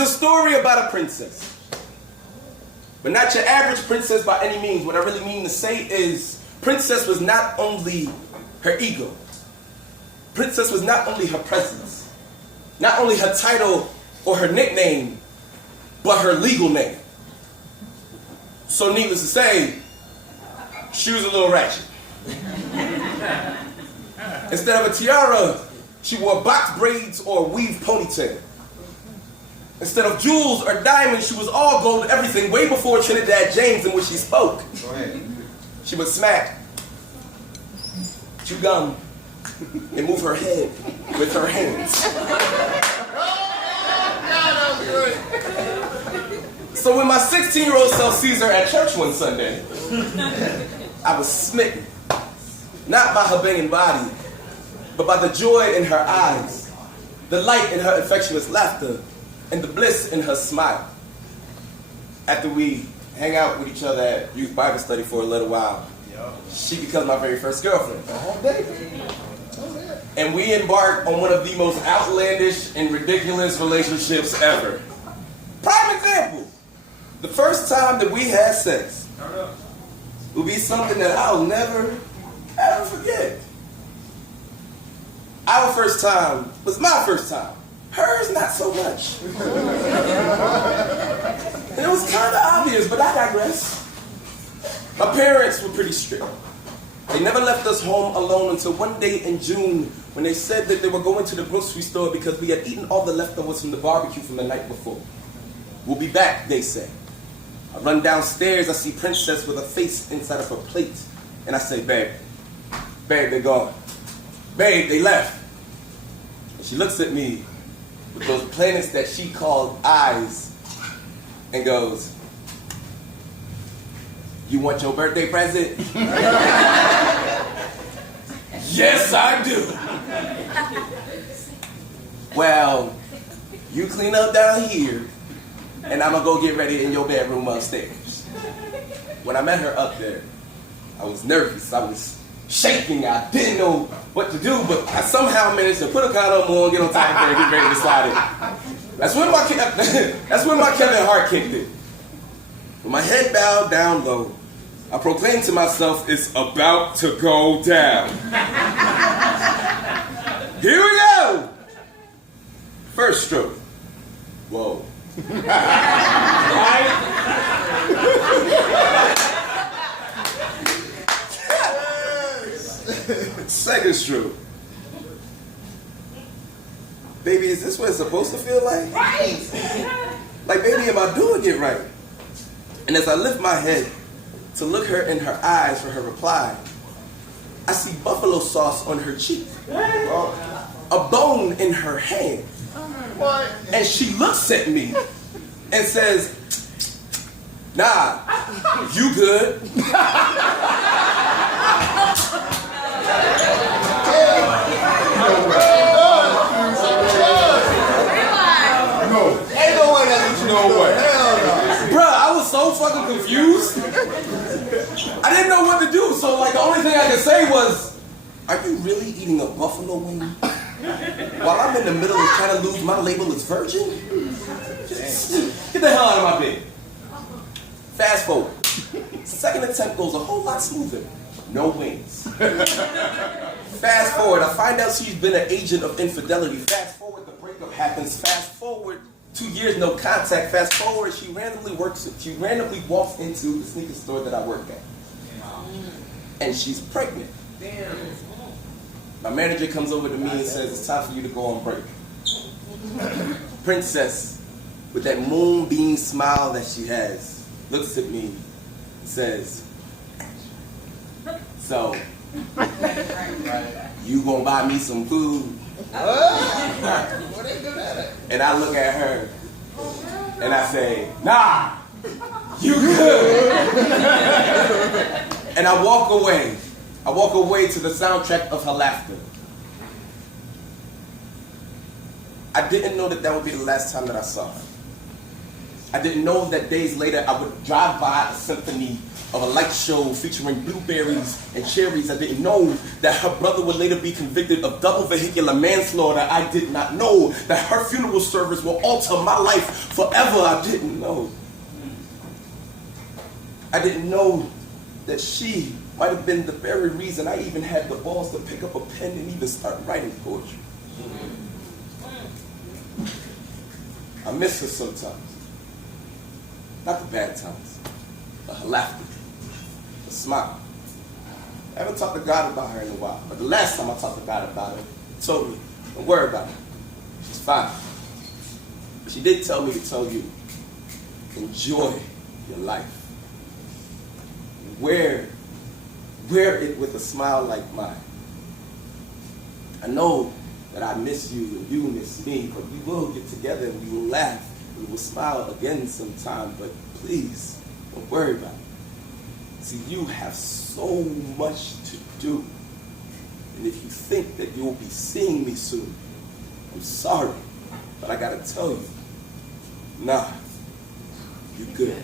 is a story about a princess. But not your average princess by any means. What I really mean to say is, princess was not only her ego. Princess was not only her presence. Not only her title or her nickname, but her legal name. So needless to say, she was a little ratchet. Instead of a tiara, she wore box braids or a weave ponytail. Instead of jewels or diamonds, she was all gold everything way before Trinidad James in which she spoke. Go ahead. She would smack, chew gum, and move her head with her hands. So when my 16-year-old self sees her at church one Sunday, I was smitten, not by her banging body, but by the joy in her eyes, the light in her infectious laughter, and the bliss in her smile. After we hang out with each other at youth Bible study for a little while, she becomes my very first girlfriend. And we embark on one of the most outlandish and ridiculous relationships ever. Prime example, the first time that we had sex will be something that I'll never, ever forget. Our first time was my first time. Hers, not so much. And it was kind of obvious, but I digress. My parents were pretty strict. They never left us home alone until one day in June when they said that they were going to the grocery store because we had eaten all the leftovers from the barbecue from the night before. We'll be back, they say. I run downstairs, I see Princess with a face inside of her plate. And I say, babe, they're gone. Babe, they left. And she looks at me with those planets that she called eyes and goes, you want your birthday present? Yes, I do. Well, you clean up down here, and I'm gonna go get ready in your bedroom upstairs. When I met her up there, I was nervous, I was shaking, I didn't know what to do, but I somehow managed to put a condom on, get on top of her, and get ready to slide in. That's when my Kevin Hart kicked in. With my head bowed down low, I proclaimed to myself, it's about to go down. Here we go! First stroke. Whoa. Second stroke. Baby, is this what it's supposed to feel like? Right! Like, baby, am I doing it right? And as I lift my head to look her in her eyes for her reply, I see buffalo sauce on her cheek, a bone in her hand. And she looks at me and says, nah, you good. Ain't no way that you know what. Bruh, I was so fucking confused. I didn't know what to do, so like the only thing I could say was, are you really eating a buffalo wing while I'm in the middle of trying to lose my label as virgin? Get the hell out of my bed. Fast forward. Second attempt goes a whole lot smoother. No wings. Fast forward, I find out she's been an agent of infidelity. Fast forward, the breakup happens. Fast forward, 2 years no contact. Fast forward, she randomly walks into the sneaker store that I work at. And she's pregnant. Damn. My manager comes over to me and says, it's time for you to go on break. Princess, with that moonbeam smile that she has, looks at me and says, so, you gonna buy me some food? And I look at her and I say, nah, you good. And I walk away. I walk away to the soundtrack of her laughter. I didn't know that that would be the last time that I saw her. I didn't know that days later I would drive by a symphony of a light show featuring blueberries and cherries. I didn't know that her brother would later be convicted of double vehicular manslaughter. I did not know that her funeral service will alter my life forever. I didn't know. I didn't know that she might have been the very reason I even had the balls to pick up a pen and even start writing poetry. I miss her sometimes. Not the bad times, but her laughter, her smile. I haven't talked to God about her in a while, but the last time I talked to God about her, he told me, don't worry about her. She's fine. But she did tell me to tell you, enjoy your life. Wear it with a smile like mine. I know that I miss you and you miss me, but we will get together and we will laugh. We will smile again sometime, but please, don't worry about it. See, you have so much to do. And if you think that you'll be seeing me soon, I'm sorry, but I gotta tell you, nah, you good.